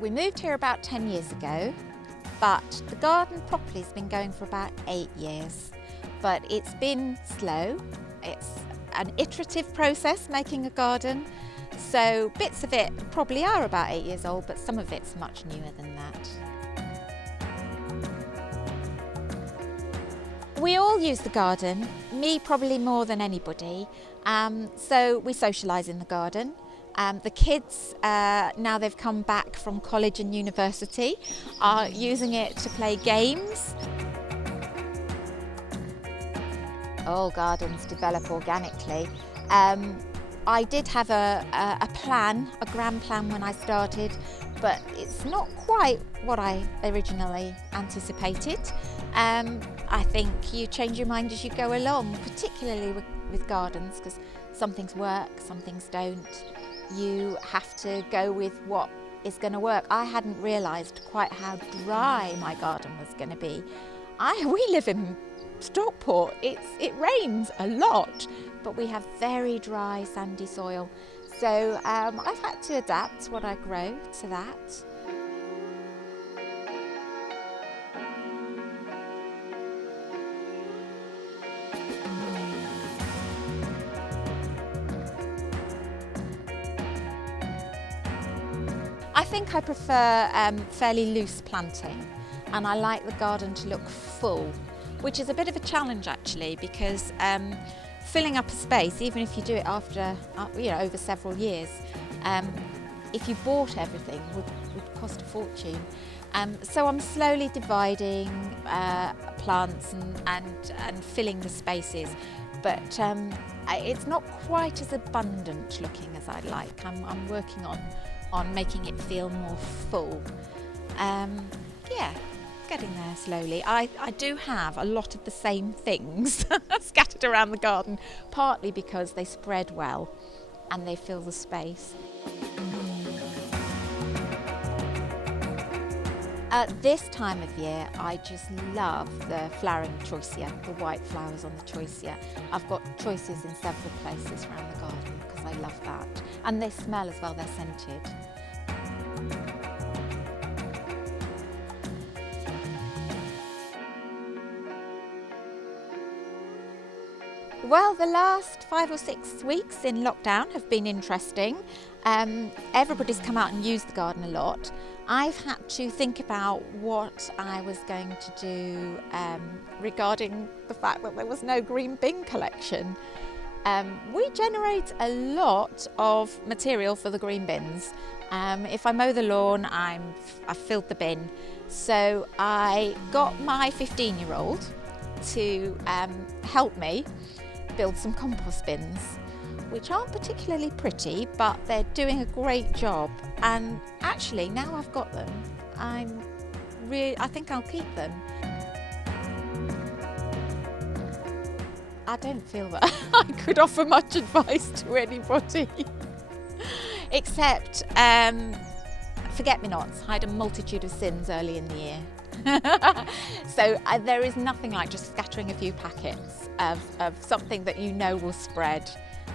We moved here about 10 years ago, but the garden properly has been going for about 8 years. But it's been slow. It's an iterative process making a garden. So bits of it probably are about 8 years old, but some of it's much newer than that. We all use the garden, me probably more than anybody. So we socialise in the garden. The kids, now they've come back from college and university, are using it to play games. All gardens develop organically. I did have a plan, a grand plan when I started, but it's not quite what I originally anticipated. I think you change your mind as you go along, particularly with gardens, because some things work, some things don't. You have to go with what is going to work. I hadn't realised quite how dry my garden was going to be. We live in Stockport. It rains a lot, but we have very dry, sandy soil. So I've had to adapt what I grow to that. I think I prefer fairly loose planting, and I like the garden to look full, which is a bit of a challenge actually, because filling up a space, even if you do it after over several years, if you bought everything would cost a fortune. So I'm slowly dividing plants and filling the spaces, but it's not quite as abundant looking as I'd like. I'm working on making it feel more full. Yeah, getting there slowly. I do have a lot of the same things scattered around the garden, partly because they spread well and they fill the space. At this time of year, I just love the flowering choicea, the white flowers on the choicea. I've got choices in several places around the garden because I love that. And they smell as well, they're scented. Well, the last 5 or 6 weeks in lockdown have been interesting. Everybody's come out and used the garden a lot. I've had to think about what I was going to do regarding the fact that there was no green bin collection. We generate a lot of material for the green bins. If I mow the lawn, I've filled the bin. So I got my 15-year-old to help me build some compost bins, which aren't particularly pretty, but they're doing a great job. And actually, now I've got them, I think I'll keep them. I don't feel that I could offer much advice to anybody, except forget-me-nots hide a multitude of sins early in the year. So there is nothing like just scattering a few packets of something that you know will spread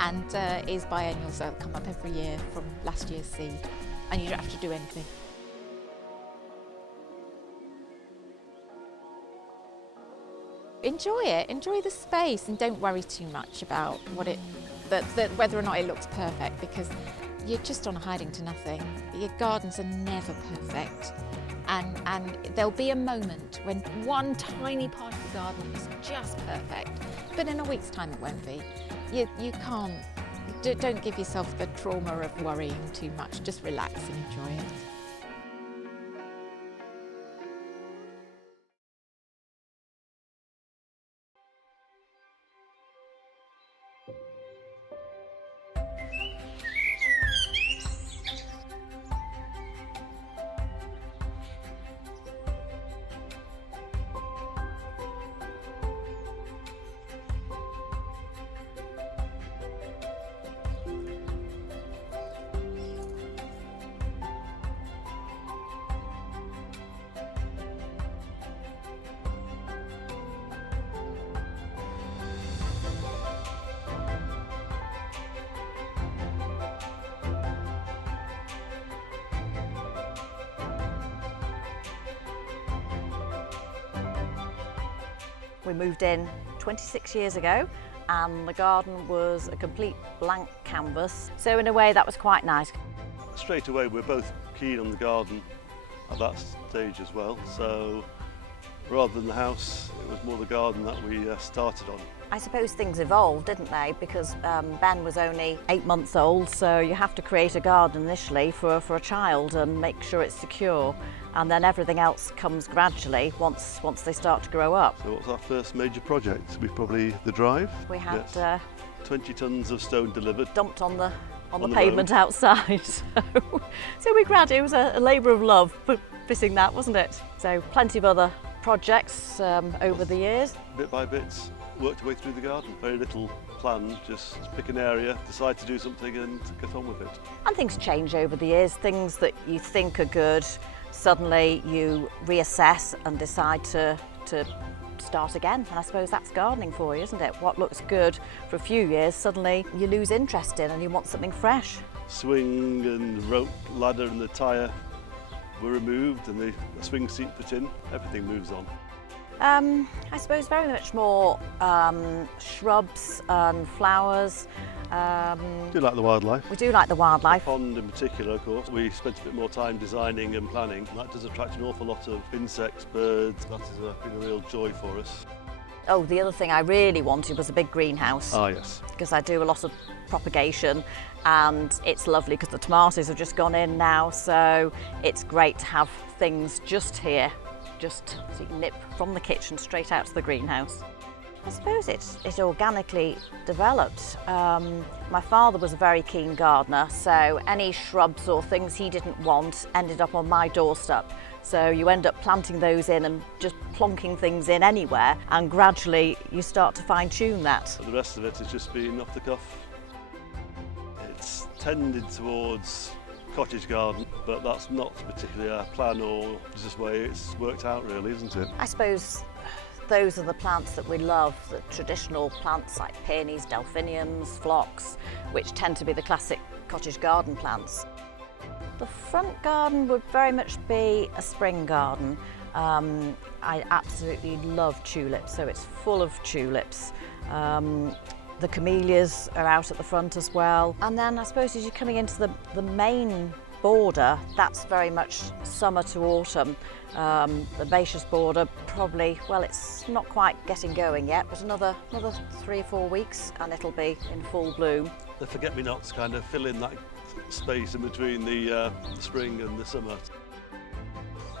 and is biennial, so it'll come up every year from last year's seed, and you don't have to do anything. Enjoy it, enjoy the space, and don't worry too much about whether or not it looks perfect, because you're just on a hiding to nothing. Your gardens are never perfect. And there'll be a moment when one tiny part of the garden is just perfect, but in a week's time it won't be. Don't give yourself the trauma of worrying too much, just relax and enjoy it. We moved in 26 years ago and the garden was a complete blank canvas. So in a way that was quite nice. Straight away we're both keen on the garden at that stage as well. So rather than the house, it was more the garden that we started on. I suppose things evolved, didn't they? Because Ben was only 8 months old, so you have to create a garden initially for a child and make sure it's secure. And then everything else comes gradually once they start to grow up. So what's our first major project? We probably the drive. We had 20 tonnes of stone delivered. Dumped on the pavement outside. So we gradually, it was a labour of love fitting that, wasn't it? So plenty of other projects over the years. Bit by bit, worked our way through the garden. Very little plan, just pick an area, decide to do something and get on with it. And things change over the years. Things that you think are good, suddenly you reassess and decide to start again. And I suppose that's gardening for you, isn't it? What looks good for a few years, suddenly you lose interest in and you want something fresh. Swing and rope ladder and the tyre were removed and the swing seat put in. Everything moves on. I suppose very much more shrubs and flowers. Do like the wildlife. We do like the wildlife. The pond in particular, of course. We spent a bit more time designing and planning. That does attract an awful lot of insects, birds. That has been a real joy for us. Oh, the other thing I really wanted was a big greenhouse. Ah, yes. Because I do a lot of propagation and it's lovely because the tomatoes have just gone in now, so it's great to have things just here, just so you can nip from the kitchen straight out to the greenhouse. I suppose it organically developed. My father was a very keen gardener, so any shrubs or things he didn't want ended up on my doorstep. So you end up planting those in and just plonking things in anywhere, and gradually you start to fine-tune that. The rest of it has just been off the cuff. It's tended towards cottage garden, but that's not particularly our plan or just the way it's worked out really, isn't it? I suppose those are the plants that we love, the traditional plants like peonies, delphiniums, phlox, which tend to be the classic cottage garden plants. The front garden would very much be a spring garden. I absolutely love tulips, so it's full of tulips. The camellias are out at the front as well. And then I suppose as you're coming into the main border, that's very much summer to autumn. The baseous border probably, well, it's not quite getting going yet, but another 3 or 4 weeks and it'll be in full bloom. The forget-me-nots kind of fill in that space in between the spring and the summer.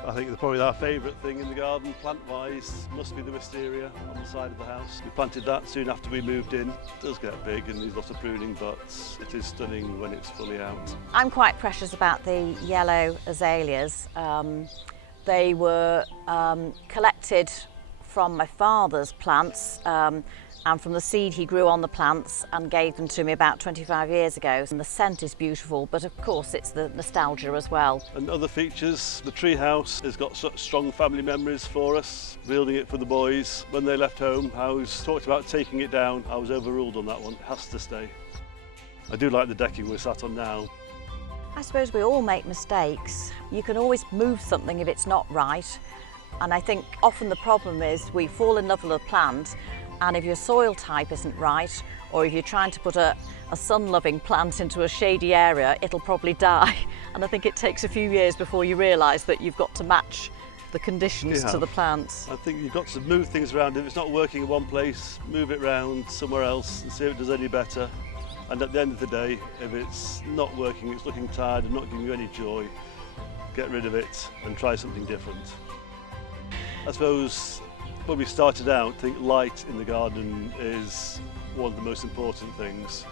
I think probably our favourite thing in the garden, plant-wise, must be the wisteria on the side of the house. We planted that soon after we moved in. It does get big and needs lots of pruning, but it is stunning when it's fully out. I'm quite precious about the yellow azaleas. They were collected from my father's plants, and from the seed he grew on the plants and gave them to me about 25 years ago. And the scent is beautiful, but of course it's the nostalgia as well. And other features, the tree house has got such strong family memories for us. Building it for the boys. When they left home, I was talked about taking it down. I was overruled on that one. It has to stay. I do like the decking we're sat on now. I suppose we all make mistakes. You can always move something if it's not right. And I think often the problem is we fall in love with a plant, and if your soil type isn't right, or if you're trying to put a sun-loving plant into a shady area, it'll probably die. And I think it takes a few years before you realise that you've got to match the conditions to the plant. I think you've got to move things around. If it's not working in one place, move it around somewhere else and see if it does any better. And at the end of the day, if it's not working, it's looking tired and not giving you any joy, get rid of it and try something different. I suppose when we started out, I think light in the garden is one of the most important things.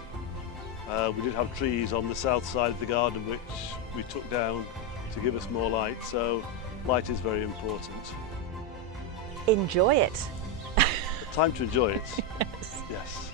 We did have trees on the south side of the garden which we took down to give us more light, so light is very important. Enjoy it. Time to enjoy it. Yes. Yes.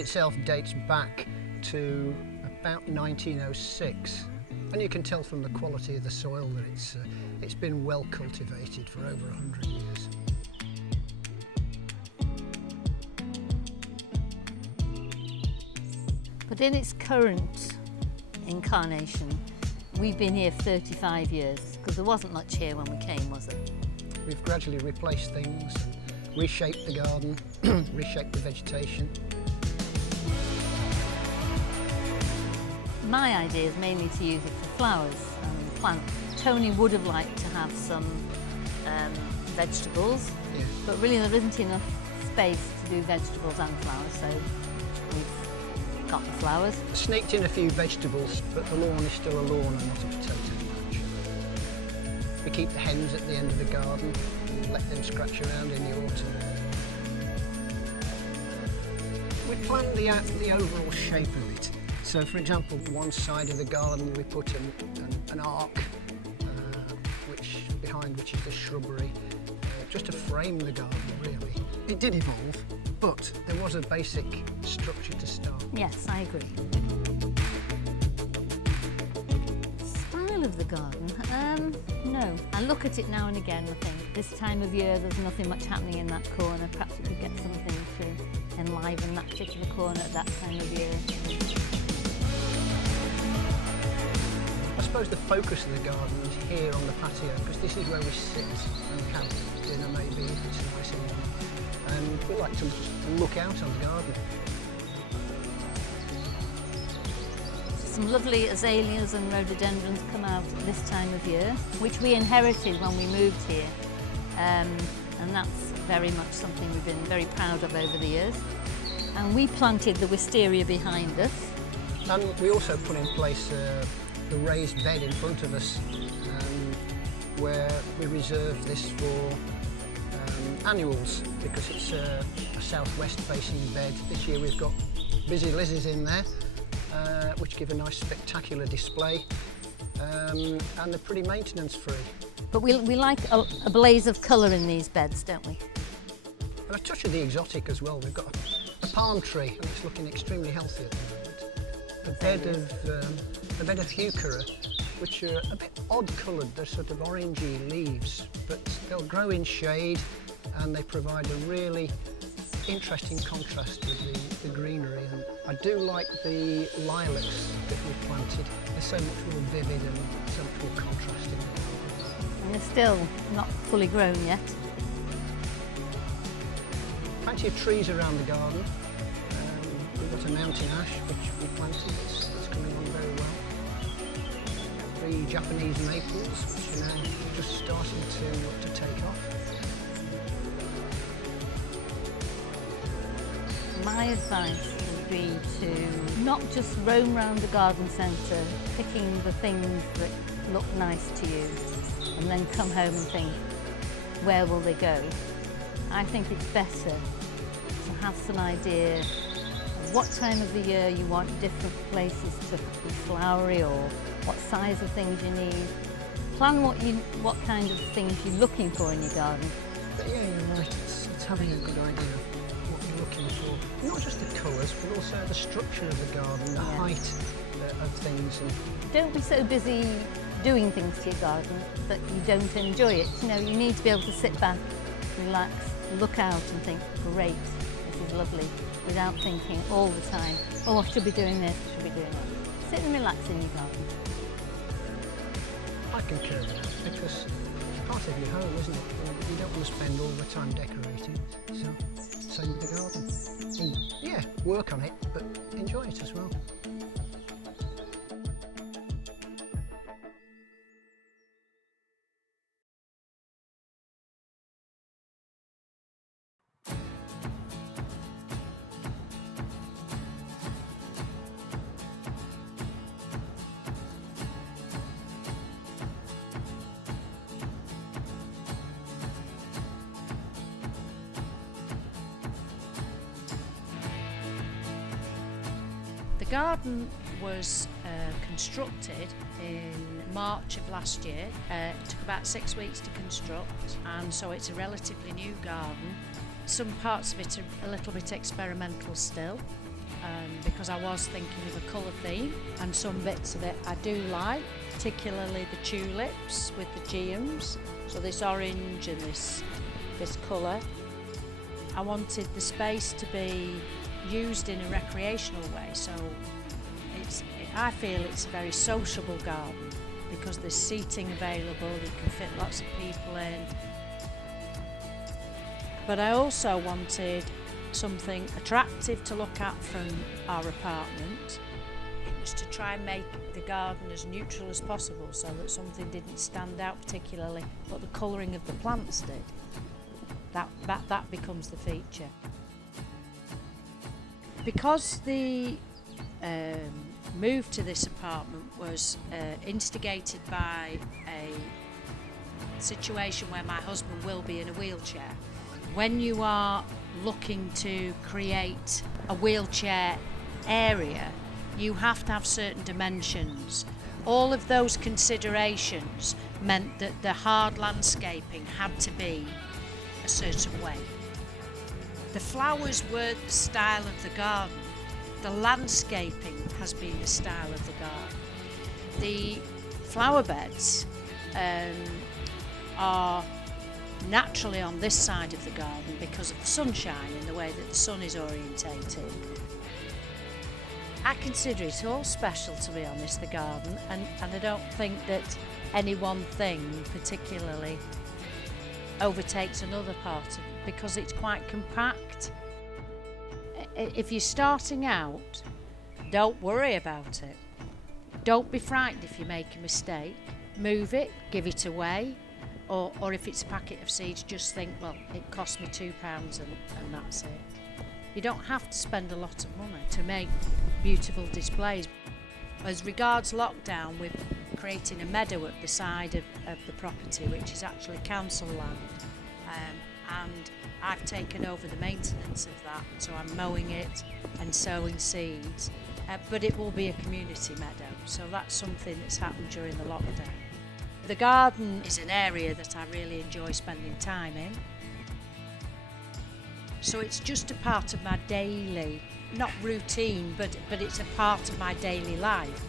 house itself dates back to about 1906, and you can tell from the quality of the soil that it's been well cultivated for over 100 years. But in its current incarnation, we've been here 35 years, because there wasn't much here when we came, was it? We've gradually replaced things, and reshaped the garden, reshaped the vegetation. My idea is mainly to use it for flowers and plants. Tony would have liked to have some vegetables, Yeah. but really there isn't enough space to do vegetables and flowers, so we've got the flowers. Sneaked in a few vegetables, but the lawn is still a lawn and not a potato patch. We keep the hens at the end of the garden, let them scratch around in the autumn. We plan the overall shape of it. So, for example, one side of the garden we put an arc, behind which is the shrubbery, just to frame the garden, really. It did evolve, but there was a basic structure to start. Yes, I agree. Style of the garden? No. I look at it now and again and think, this time of year there's nothing much happening in that corner. Perhaps we could get something to enliven that particular corner at that time of year. I suppose the focus of the garden is here on the patio, because this is where we sit and have dinner, maybe, if it's a nice evening. And we like to just look out on the garden. Some lovely azaleas and rhododendrons come out at this time of year, which we inherited when we moved here. And that's very much something we've been very proud of over the years. And we planted the wisteria behind us. And we also put in place the raised bed in front of us, where we reserve this for annuals, because it's a southwest facing bed. This year we've got busy lizzies in there, which give a nice spectacular display, and they're pretty maintenance free. But we like a blaze of colour in these beds, don't we? And a touch of the exotic as well. We've got a palm tree, and it's looking extremely healthy at the moment. A bed of heuchera, which are a bit odd coloured. They're sort of orangey leaves, but they'll grow in shade, and they provide a really interesting contrast with the greenery. And I do like the lilacs that we've planted. They're so much more vivid and so much more contrasting. And they're still not fully grown yet. Plenty of trees around the garden. We've got a mountain ash, which we planted. It's coming on very well. 3 Japanese maples, which are now just starting to take off. My advice would be to not just roam around the garden centre picking the things that look nice to you and then come home and think, where will they go? I think it's better to have some idea of what time of the year you want different places to be flowery, or what size of things you need. Plan what kind of things you're looking for in your garden. But yeah, you're right, it's having a good idea of what you're looking for. Not just the colours, but also the structure of the garden, the height of things. And don't be so busy doing things to your garden that you don't enjoy it. You know, you need to be able to sit back, relax, look out and think, great, this is lovely, without thinking all the time, oh, I should be doing this, I should be doing that. Sit and relax in your garden. I concur with that, because it's part of your home, isn't it? You don't want to spend all the time decorating, so same with the garden. And yeah, work on it, but enjoy it as well. The garden was constructed in March of last year. It took about 6 weeks to construct, and so it's a relatively new garden. Some parts of it are a little bit experimental still. because I was thinking of a colour theme, and some bits of it I do like, particularly the tulips with the geums, so this orange and this colour. I wanted the space to be used in a recreational way, so I feel it's a very sociable garden because there's seating available, you can fit lots of people in. But I also wanted something attractive to look at from our apartment. It was to try and make the garden as neutral as possible so that something didn't stand out particularly, but the colouring of the plants did. That becomes the feature. Because the move to this apartment was instigated by a situation where my husband will be in a wheelchair. When you are looking to create a wheelchair area, you have to have certain dimensions. All of those considerations meant that the hard landscaping had to be a certain way. The flowers were the style of the garden. The landscaping has been the style of the garden. The flower beds are naturally on this side of the garden because of the sunshine and the way that the sun is orientated. I consider it all special, to be honest, the garden, and I don't think that any one thing particularly overtakes another part of it because it's quite compact. If you're starting out, don't worry about it. Don't be frightened if you make a mistake. Move it, give it away, or if it's a packet of seeds, just think, well, it cost me £2 and that's it. You don't have to spend a lot of money to make beautiful displays. As regards lockdown, we're creating a meadow at the side of the property, which is actually council land, and I've taken over the maintenance of that, so I'm mowing it and sowing seeds, but it will be a community meadow, so that's something that's happened during the lockdown. The garden is an area that I really enjoy spending time in, so it's just a part of my daily, not routine, but it's a part of my daily life.